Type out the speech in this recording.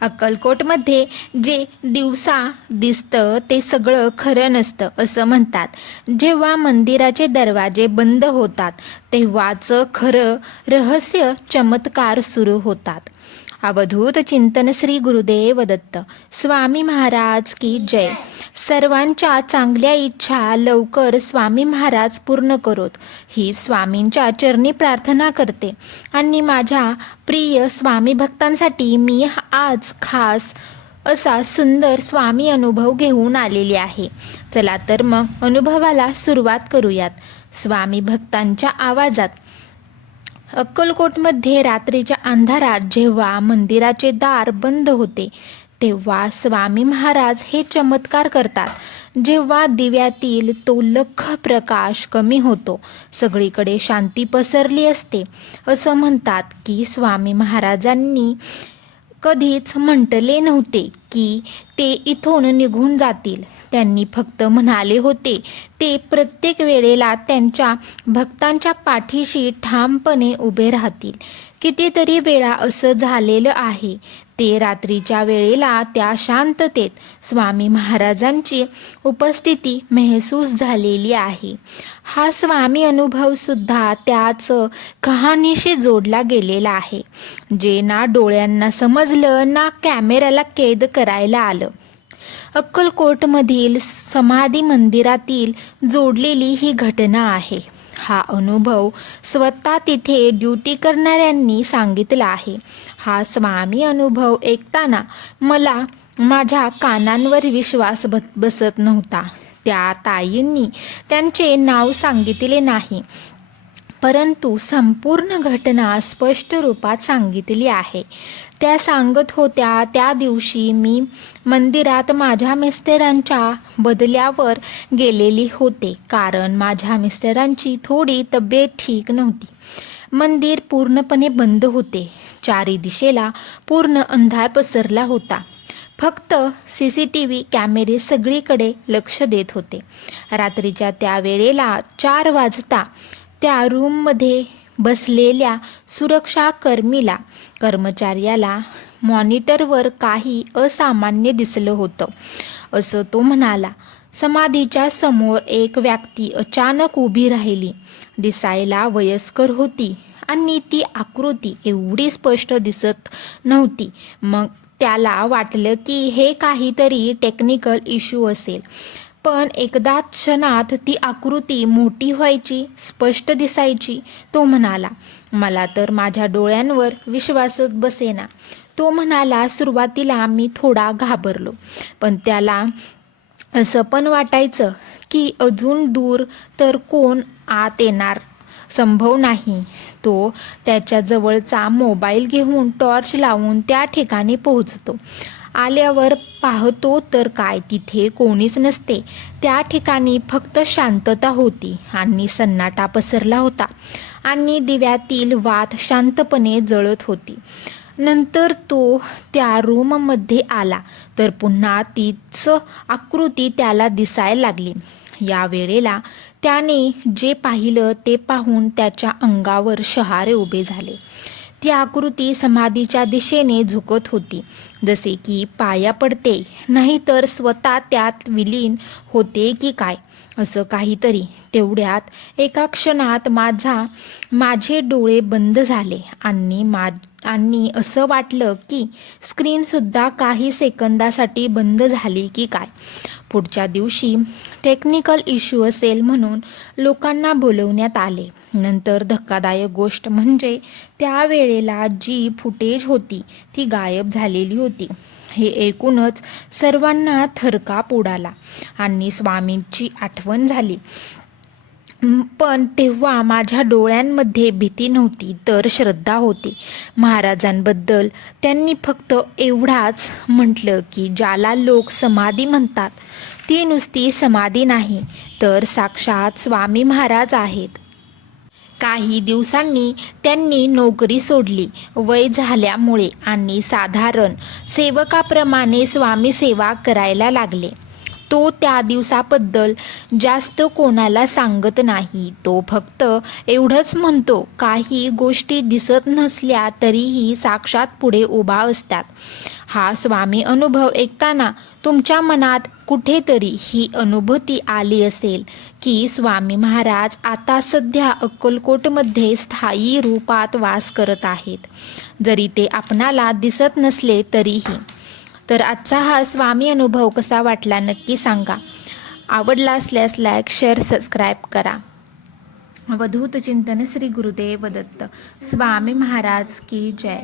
अक्कलकोटमध्ये जे दिवसा दिसतं ते सगळं खरं नसतं असं म्हणतात. जेव्हा मंदिराचे दरवाजे बंद होतात तेव्हाच खरं रहस्य चमत्कार सुरू होतात. अवधूत चिंतन श्री गुरुदेव दत्त. स्वामी महाराज की जय. सर्वांच्या चांगल्या इच्छा लवकर स्वामी महाराज पूर्ण करोत ही स्वामींच्या चरणी प्रार्थना करते. आणि माझ्या प्रिय स्वामी भक्तांसाठी मी आज खास असा सुंदर स्वामी अनुभव घेऊन आलेली आहे. चला तर मग अनुभवाला सुरुवात करूयात. स्वामी भक्तांच्या आवाजात. अक्कलकोटमध्ये रात्रीच्या अंधारात जेव्हा मंदिराचे दार बंद होते तेव्हा स्वामी महाराज हे चमत्कार करतात. जेव्हा दिव्यातील तो लख प्रकाश कमी होतो, सगळीकडे शांती पसरली असते. असं म्हणतात की स्वामी महाराजांनी कधीच म्हटले नव्हते की ते इथून निघून जातील. त्यांनी फक्त म्हणाले होते ते प्रत्येक वेळेला त्यांच्या भक्तांच्या पाठीशी ठामपणे उभे राहतील. कितीतरी वेळा असं झालेलं आहे. ते रात्रीच्या वेळेला त्या शांततेत स्वामी महाराजांची उपस्थिती महसूस झालेली आहे. हा स्वामी अनुभव सुद्धा त्याच कहाणीशी जोडला गेलेला आहे, जे ना डोळ्यांना समजलं ना कॅमेऱ्याला कैद करायला आलं. अक्कलकोटमधील समाधी मंदिरातील जोडलेली ही घटना आहे. हा अनुभव स्वतः तिथे ड्युटी करणाऱ्यांनी सांगितला आहे. हा स्वामी अनुभव ऐकताना मला माझ्या कानांवर विश्वास बसत नव्हता. त्या ताईंनी त्यांचे नाव सांगितले नाही, परंतु संपूर्ण घटना स्पष्ट रूपात सांगितली आहे. त्या सांगत होत्या, त्या दिवशी मी मंदिरात माझ्या मिस्टरांच्या बदल्यावर गेलेली होते, कारण माझ्या मिस्टरांची थोडी तब्येत ठीक नव्हती. मंदिर पूर्णपणे बंद होते. चारी दिशेला पूर्ण अंधार पसरला होता. फक्त CCTV कॅमेरे सगळीकडे लक्ष देत होते. रात्रीच्या त्या वेळेला 4 वाजता त्या रूममध्ये बसलेल्या सुरक्षा कर्मचाऱ्याला मॉनिटरवर काही असामान्य दिसलं होतं, असं तो म्हणाला. समाधीच्या समोर एक व्यक्ती अचानक उभी राहिली. दिसायला वयस्कर होती आणि ती आकृती एवढी स्पष्ट दिसत नव्हती. मग त्याला वाटलं की हे काहीतरी टेक्निकल इश्यू असेल. पण एकदा क्षणात ती आकृती मोठी व्हायची, स्पष्ट दिसायची. तो म्हणाला, मला तर माझ्या डोळ्यांवर विश्वासच बसेना. तो म्हणाला, सुरुवातीला मी थोडा घाबरलो, पण त्याला असं पण वाटायचं की अजून दूर तर कोण आत येणार संभव नाही. तो त्याच्या जवळचा मोबाईल घेऊन टॉर्च लावून त्या ठिकाणी पोहोचतो. आल्यावर पाहतो तर काय, तिथे कोणीच नसते. त्या ठिकाणी फक्त शांतता होती आणि सन्नाटा पसरला होता आणि दिव्यातील वात शांतपणे जळत होती. नंतर तो त्या रूममध्ये आला तर पुन्हा तीच आकृती त्याला दिसायला लागली. या वेळेला त्याने जे पाहिलं ते पाहून त्याच्या अंगावर शहारे उभे झाले. ती आकृती समाधीच्या दिशेने झुकत होती, जसे की पाया पडते, नाहीतर स्वतः त्यात विलीन होते की काय, असं काहीतरी. तेवढ्यात एका क्षणात माझे डोळे बंद झाले आणि असं वाटलं की स्क्रीनसुद्धा काही सेकंदासाठी बंद झाली की काय. पुढच्या दिवशी टेक्निकल इश्यू असेल म्हणून लोकांना बोलवण्यात आले. नंतर धक्कादायक गोष्ट म्हणजे त्या वेळेला जी फुटेज होती ती गायब झालेली होती. हे ऐकूनच सर्वांना थरकाप उडाला आणि स्वामींची आठवण झाली. पण तेव्हा माझ्या डोळ्यांमध्ये भीती नव्हती, तर श्रद्धा होती महाराजांबद्दल. त्यांनी फक्त एवढाच म्हटलं की ज्याला लोक समाधी म्हणतात ती नुसती समाधी नाही, तर साक्षात स्वामी महाराज आहेत. काही दिवसांनी त्यांनी नोकरी सोडली वय झाल्यामुळे आणि साधारण सेवकाप्रमाणे स्वामी सेवा करायला लागले. तो त्या दिवसाबद्दल जास्त कोणाला सांगत नाही. तो फक्त एवढंच म्हणतो, काही गोष्टी दिसत नसल्या तरीही साक्षात पुढे उभा असतात. हा स्वामी अनुभव ऐकताना तुमच्या मनात कुठेतरी ही अनुभूती आली असेल की स्वामी महाराज आता सध्या अक्कलकोटमध्ये स्थायी रूपात वास करत आहेत, जरी ते आपणाला दिसत नसले तरीही. तर आजचा हा स्वामी अनुभव कसा वाटला नक्की सांगा. आवडला असल्यास लाईक, शेअर, सबस्क्राईब करा. अवधूत चिंतन श्री गुरुदेव दत्त. स्वामी महाराज की जय.